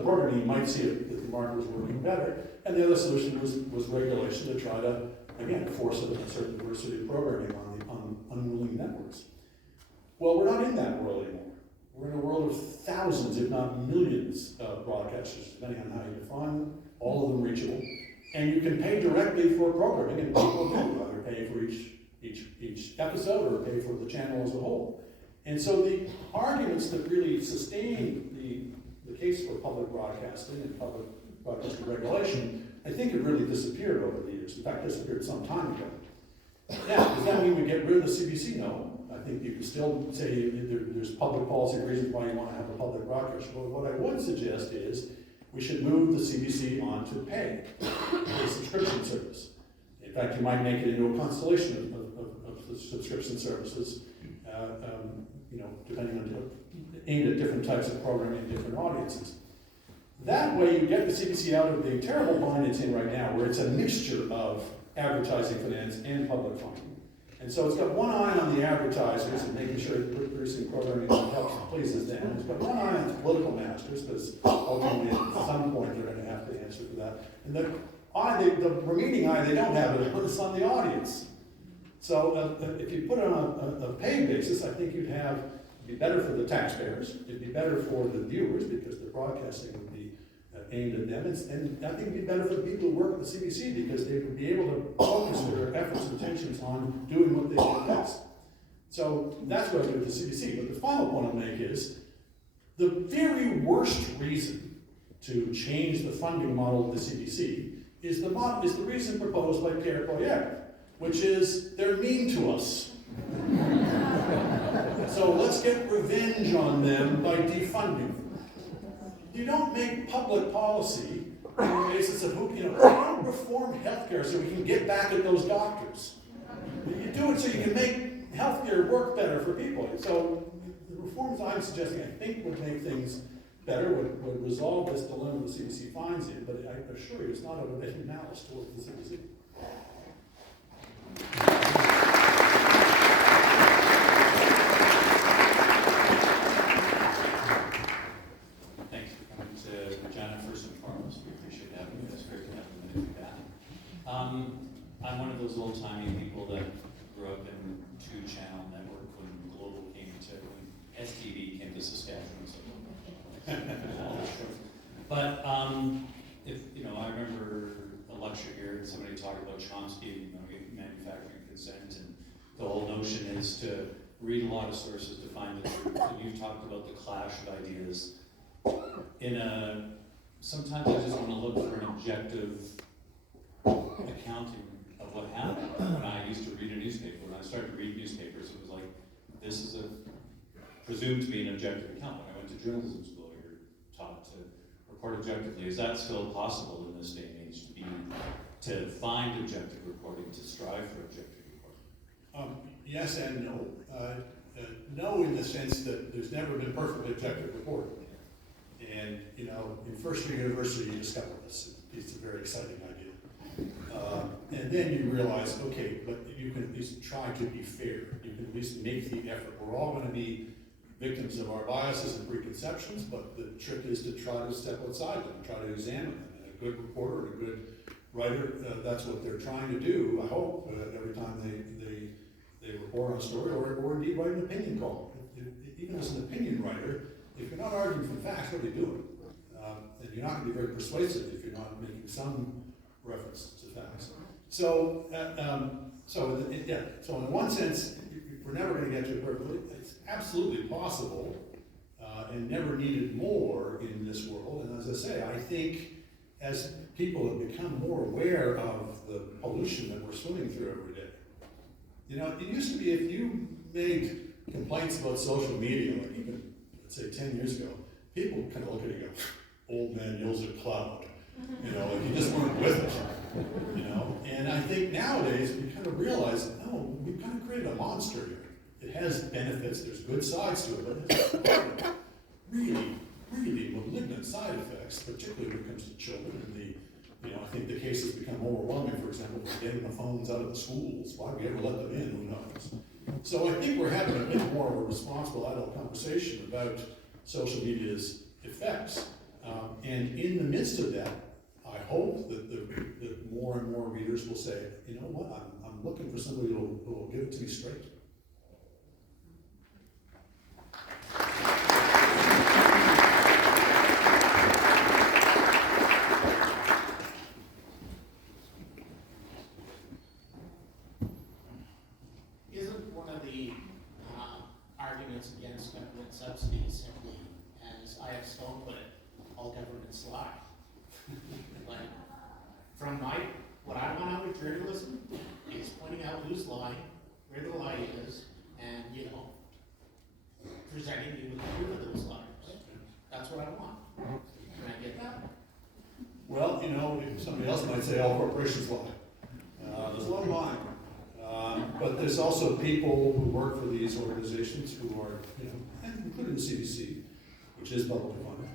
programming you might see if the market was working better. And the other solution was regulation to try to, again, force a certain diversity of programming on unwilling networks. Well, we're not in that world anymore. We're in a world of thousands, if not millions, of broadcasters, depending on how you define them, all of them reachable. And you can pay directly for programming, and people do either pay for each episode or pay for the channel as a whole. And so the arguments that really sustain the case for public broadcasting and public broadcasting regulation, I think have really disappeared over the years. In fact, disappeared some time ago. Now, does that mean we get rid of the CBC? No. I think you can still say there's public policy reasons why you want to have a public broadcaster. But what I would suggest is we should move the CBC on to pay, a subscription service. In fact, you might make it into a constellation of the subscription services, depending on, aimed at different types of programming and different audiences. That way you get the CBC out of the terrible bind it's in right now, where it's a mixture of advertising finance and public funding. And so it's got one eye on the advertisers and making sure it's producing programming that helps and pleases them. It's got one eye on the political masters, because ultimately at some point they're going to have to answer for that. And the remaining eye they don't have is on the audience. So if you put it on a paid basis, I think it'd be better for the taxpayers, it'd be better for the viewers, because the broadcasting would be aimed at them, and I think it'd be better for the people who work at the CBC, because they would be able to focus their efforts and attentions on doing what they do best. So that's what I do with the CBC. But the final point I'll make is, the very worst reason to change the funding model of the CBC is the reason proposed by Pierre Coyne, which is they're mean to us. So let's get revenge on them by defunding. You don't make public policy on the basis of you don't reform healthcare so we can get back at those doctors. You do it so you can make healthcare work better for people. So the reforms I'm suggesting, I think, would make things better, would resolve this dilemma the CBC finds in, but I assure you it's not of any malice towards the CBC. Thanks for coming to Janet first and foremost. We appreciate having you. It's great to have you Minifie back. I'm one of those old-timey people that grew up in two-channel network when STV came to Saskatchewan. So but I remember a lecture here and somebody talked about Chomsky, manufacturing consent, and the whole notion is to read a lot of sources to find the truth. And you talked about the clash of ideas. Sometimes I just want to look for an objective accounting of what happened. When I used to read a newspaper, when I started to read newspapers, it was like, this is presumed to be an objective account. When I went to journalism school, you're taught to report objectively. Is that still possible in this day and age to find objective reporting, to strive for objective reporting? Yes and no. No, in the sense that there's never been perfect objective reporting. And, in first year university, you discover this. It's a very exciting idea. And then you realize, okay, but you can at least try to be fair. You can at least make the effort. We're all going to be victims of our biases and preconceptions, but the trick is to try to step outside them, try to examine them. And a good reporter and a good writer, that's what they're trying to do, I hope, every time they report on a story, or indeed write an opinion column. Even as an opinion writer, if you're not arguing from facts, what are you doing? And you're not going to be very persuasive if you're not making some reference to facts. So in one sense, we're never going to get to it perfectly. It's absolutely possible, and never needed more in this world. And as I say, I think as people have become more aware of the pollution that we're swimming through every day. It used to be if you made complaints about social media, like even, let's say 10 years ago, people kind of look at you and go, old man yells at cloud. Like you just weren't with it. And I think nowadays we kind of realize, no, we've kind of created a monster here. It has benefits, there's good sides to it, but it has really, really malignant side effects, particularly when it comes to children. And I think the cases become overwhelming, for example, for getting the phones out of the schools. Why we ever let them in, who knows? So I think we're having a bit more of a responsible adult conversation about social media's effects. And in the midst of that, I hope that more and more readers will say, you know what, I'm looking for somebody who will give it to me straight. Isn't one of the arguments against government subsidies simply, as I.F. Stone put it, all governments lie? Like, from what I want out of journalism is pointing out who's lying, where the lie is, and, presenting you with proof of those lies. That's what I want. Can I get that? somebody else might say all corporations lie. There's a lot of lying. But there's also people who work for these organizations who are, including the CDC, which is publicly funded,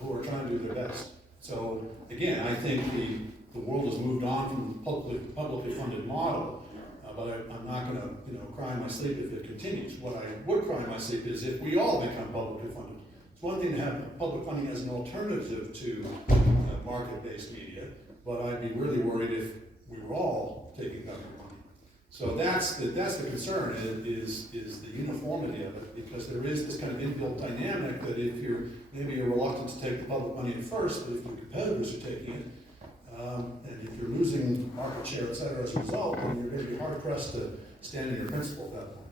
who are trying to do their best. So again, I think the world has moved on from the publicly funded model, but I'm not going to cry in my sleep if it continues. What I would cry in my sleep is if we all become publicly funded. It's one thing to have public funding as an alternative to market-based media, but I'd be really worried if we were all taking government money. So that's the concern is the uniformity of it, because there is this kind of inbuilt dynamic that if maybe you're reluctant to take the public money at first, but if your competitors are taking it, and if you're losing market share, et cetera, as a result, then you're going to be hard pressed to stand in your principle at that point.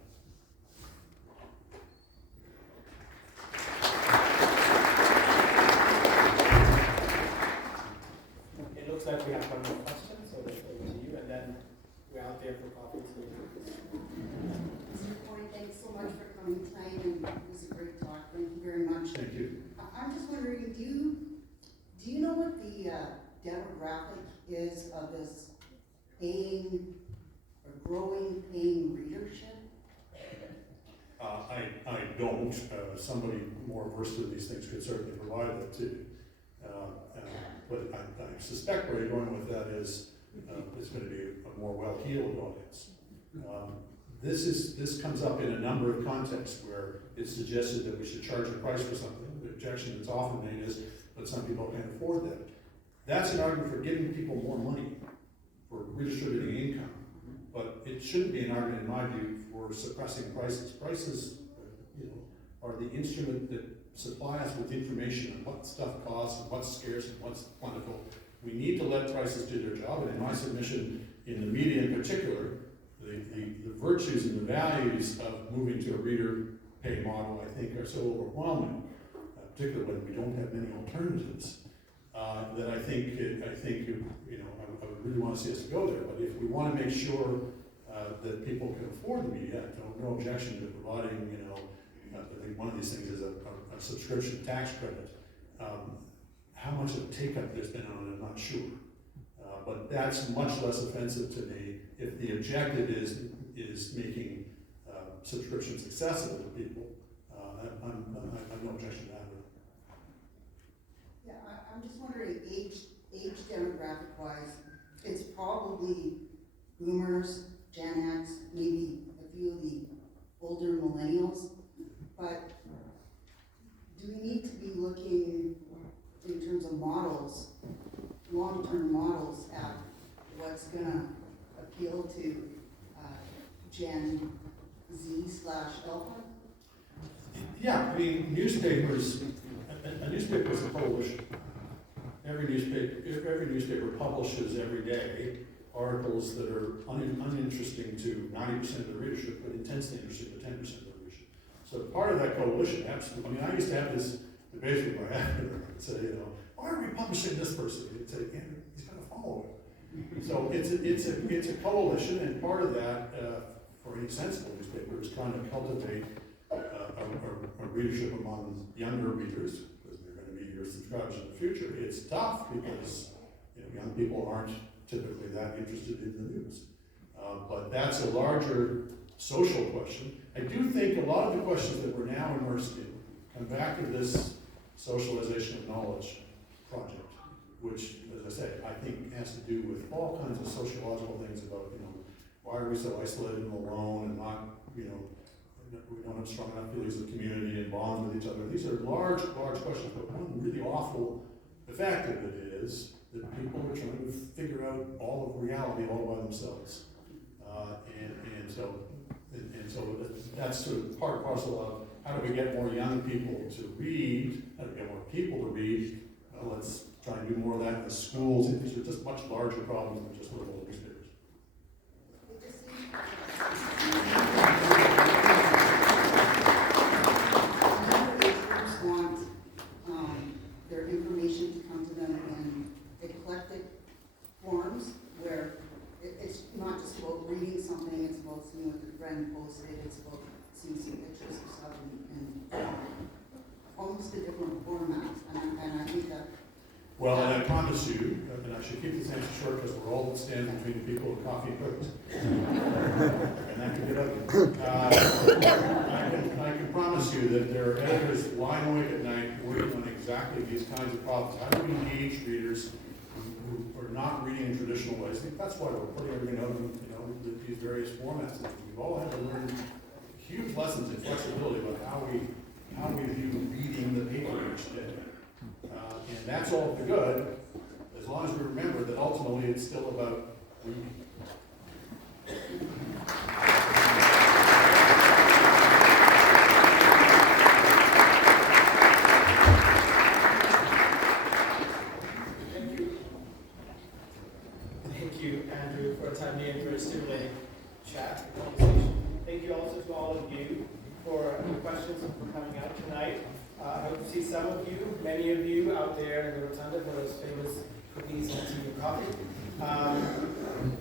It looks like we have one more question, so let's go to you, and then we're out there for coffee. Mr. Coyne, thanks so much for coming tonight, and it was a great talk. Thank you very much. Thank you. I'm just wondering, do you know what the demographic is of this paying or growing paying readership? I don't. Somebody more versed in these things could certainly provide that too. But I suspect where you're going with that is it's going to be a more well-heeled audience. This comes up in a number of contexts where it's suggested that we should charge a price for something. The objection that's often made is, but some people can't afford that. That's an argument for giving people more money, for redistributing income. But it shouldn't be an argument, in my view, for suppressing prices. Prices, are the instrument that supply us with information on what stuff costs and what's scarce and what's plentiful. We need to let prices do their job, and in my submission, in the media in particular, the virtues and the values of moving to a reader pay model, I think, are so overwhelming, particularly when we don't have many alternatives, that I think I would really want to see us go there. But if we want to make sure that people can afford the media, no objection to providing, I think one of these things is a subscription tax credit. How much of a take-up there's been on it, I'm not sure. But that's much less offensive to me if the objective is making subscriptions accessible to people. I have no objection to that. Yeah, I'm just wondering, age demographic wise, it's probably boomers, Gen X, maybe a few of the older millennials, but do we need to be looking in terms of models, long-term models, at what's gonna appeal to Gen Z/Alpha? Yeah, I mean, newspapers, a newspaper is a coalition. Every newspaper publishes every day articles that are uninteresting to 90% of the readership, but intensely interesting to 10% of the readership. So part of that coalition, absolutely. I mean, I used to have this debate with my editor and say, why are we publishing this person? He'd say, he's going to follow it. So it's a coalition, and part of that, for any sensible newspaper, is trying to cultivate a readership among younger readers, because they're going to be your subscribers in the future. It's tough because young people aren't typically that interested in the news. But that's a larger social question. I do think a lot of the questions that we're now immersed in come back to this socialization of knowledge project, which, as I say, I think has to do with all kinds of sociological things about, why are we so isolated and alone and not, we don't have strong enough feelings of community and bonds with each other. These are large questions, but one really awful effect of it is that people are trying to figure out all of reality all by themselves. And so that's sort of part and parcel of how do we get more young people to read, how do we get more people to read. Let's try and do more of that in the schools. These are just much larger problems than just little old newspapers. Newspapers want their information to come to them in eclectic forms, where it's not just about reading something, it's about seeing what your friend posted, it's about seeing some pictures of stuff and almost a different format. And I think that Well, and I promise you, and I should keep this answer short because we're all that stands between the people of coffee and cookies. And that can get ugly. I can promise you that there are editors lying awake at night working on exactly these kinds of problems. How do we engage readers who are not reading in traditional ways? I think that's why we're putting everything out in, these various formats. We've all had to learn huge lessons in flexibility about how we view reading the paper each day. And that's all for good, as long as we remember that ultimately it's still about reading. Thank you, Andrew, for a timely and very stimulating chat and conversation. Thank you also to all of you for your questions and for coming out tonight. I hope to see some of you, many of you out there in the rotunda for those famous cookies and tea and coffee.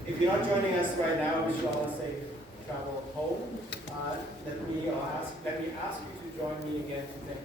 If you're not joining us right now, we wish you all a safe travel home. Let me ask you to join me again to thank